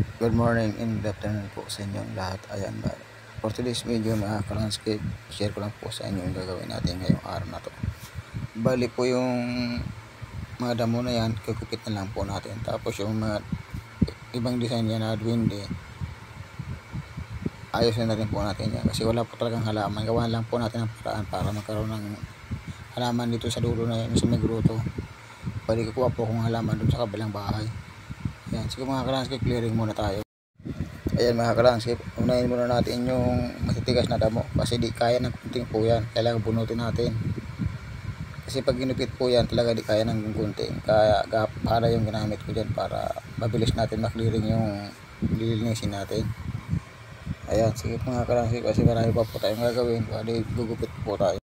Good morning and good afternoon po sa inyong lahat. Ayan ba, for today's video mga ka-landscape, share ko lang po sa inyo yung gagawin natin ngayong araw na to. Bali po yung mga damo na yan, kagupit na lang po natin. Tapos yung mga ibang design yan na duwende, ayos na rin po natin yan kasi wala po talagang halaman. Gawan lang po natin ang paraan para magkaroon ng halaman dito sa dulo na yan, sa may gruto. Bali kukuha po akong halaman dun sa kabilang bahay. Ayan, sige mga ka-landscape, clearing muna tayo. Ayan mga ka-landscape, unahin muna natin yung matitigas na damo kasi di kaya ng kunting po yan, kailangan bunutin natin kasi pag ginupit po yan talaga di kaya ng kunting, kaya para yung ginamit ko dyan para mabilis natin maklearing yung lilinisin natin. Ayan, sige mga ka-landscape, kasi marami pa po tayong gagawin, bali gugupit po tayo.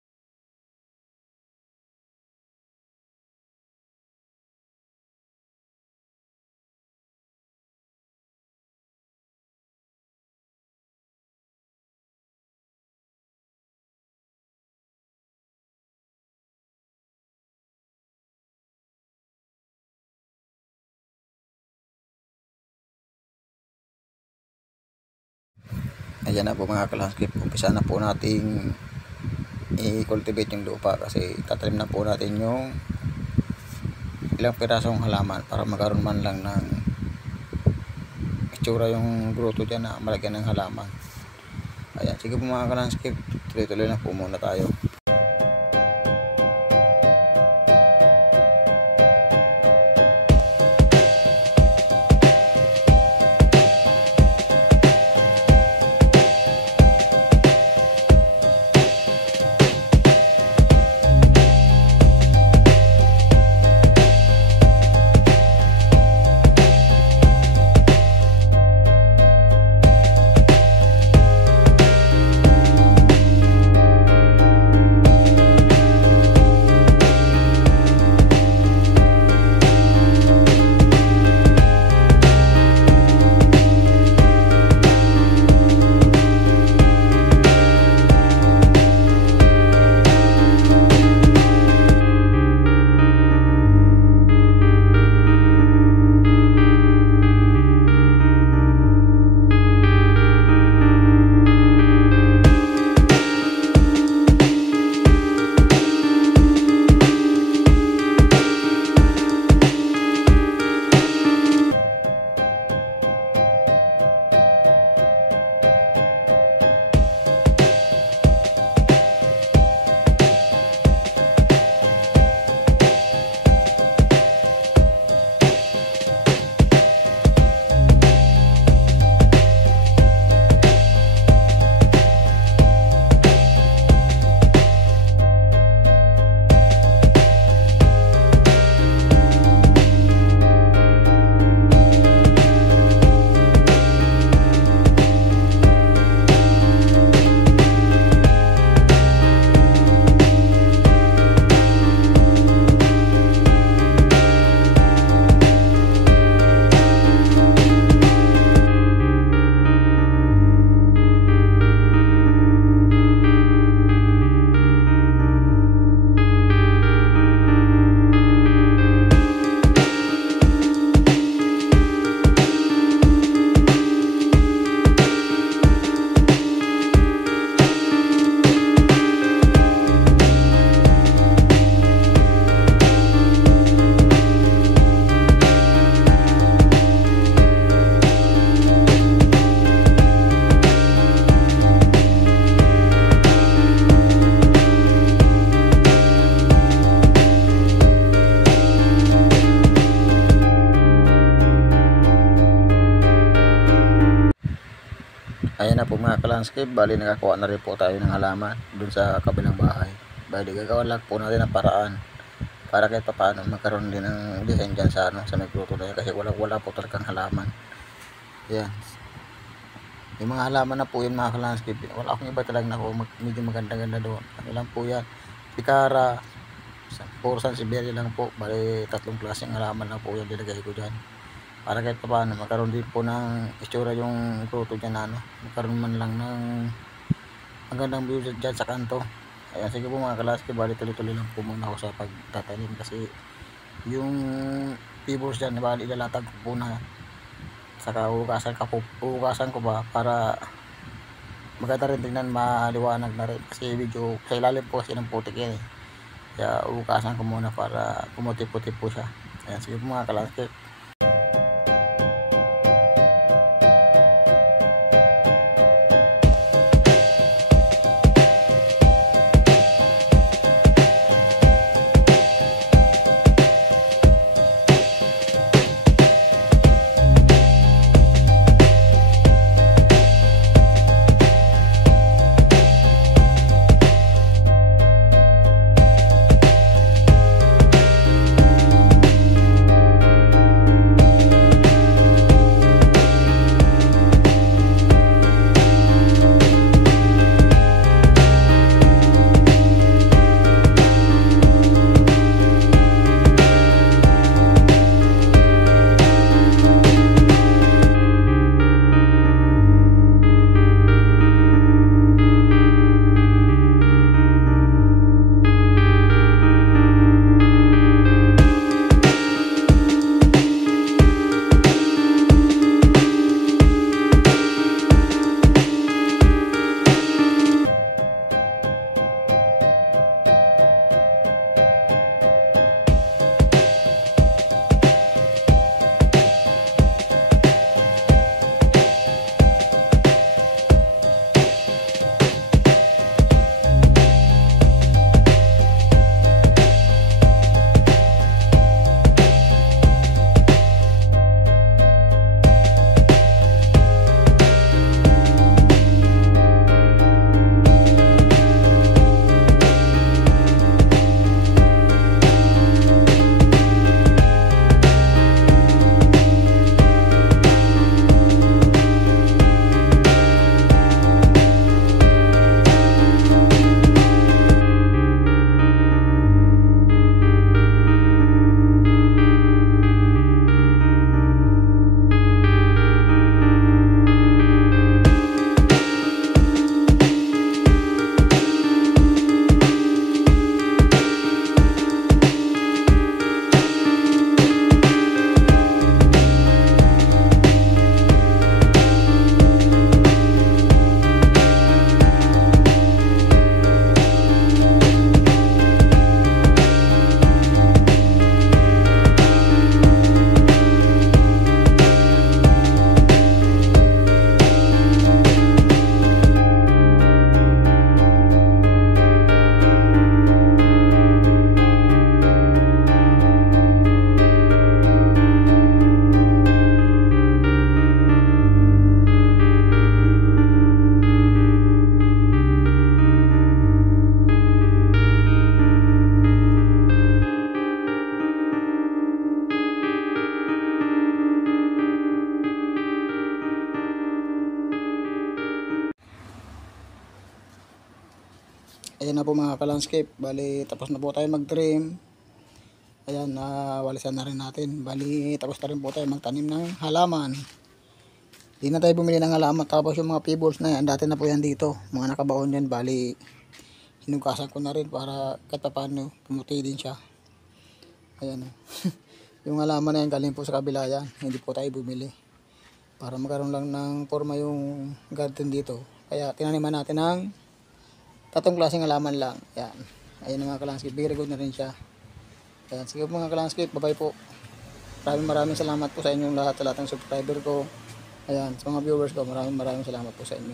Ayan na po mga ka-landscape, umpisa na po nating i-cultivate yung lupa kasi tatanim na po natin yung ilang pirasong halaman para magkaroon man lang ng itsura yung gruto dyan na malagyan ng halaman. Ayan, sige po mga ka-landscape, tuloy-tuloy na po muna tayo. Ayan na po mga ka-landscape, bali nakakuha na rin po tayo ng halaman dun sa kabilang bahay. Bali gagawa lang po natin ang paraan para kahit paano magkaroon din ng design dyan sa, sa may gruto na yan kasi wala po talagang halaman. Ayan, yung mga halaman na po yun mga ka-landscape, wala akong iba talagang na medyo maganda-ganda doon. Ano lang po yan, Picara, puro Sansevieria lang po, bali tatlong klaseng halaman lang po yan nilagay ko dyan para kahit pa paano magkaroon din po ng itsura yung gruto dyan na magkaroon man lang ng magandang view dyan sa kanto. Ayan, sige po mga ka-landscape, bali tuloy-tuloy lang po muna ako sa pagtatanim kasi yung pivos dyan bali ilalatag ko po na saka hugasan ko ba para maganda rin tingnan, maliwanag na rin kasi video sa ilalim po kasi ng putik yan eh. Kaya hugasan ko muna para pumuti-puti po siya. Ayan, sige po mga kalanskip. Ayan na po mga kalandscape, bali tapos na po tayo mag-trim. Ayan, walisan na rin natin. Bali tapos na rin po tayo magtanim ng halaman. Hindi na tayo bumili ng halaman, tapos yung mga pebbles na yan, dati na po yan dito, mga nakabaon yan. Bali hinugasan ko na rin para kahit paano pumuti din siya. Ayan o. Yung halaman na yan galing po sa kabila yan, hindi po tayo bumili, para magkaroon lang ng forma yung garden dito. Kaya tinaniman natin ng tatong klaseng halaman lang. Ayan. Ayan mga kalandscape. Very good na rin siya. Ayan. Sige po mga kalandscape. Bye-bye po. Maraming salamat po sa inyong lahat. Sa lahat ng subscriber ko. Ayan. Sa mga viewers ko. Maraming salamat po sa inyo.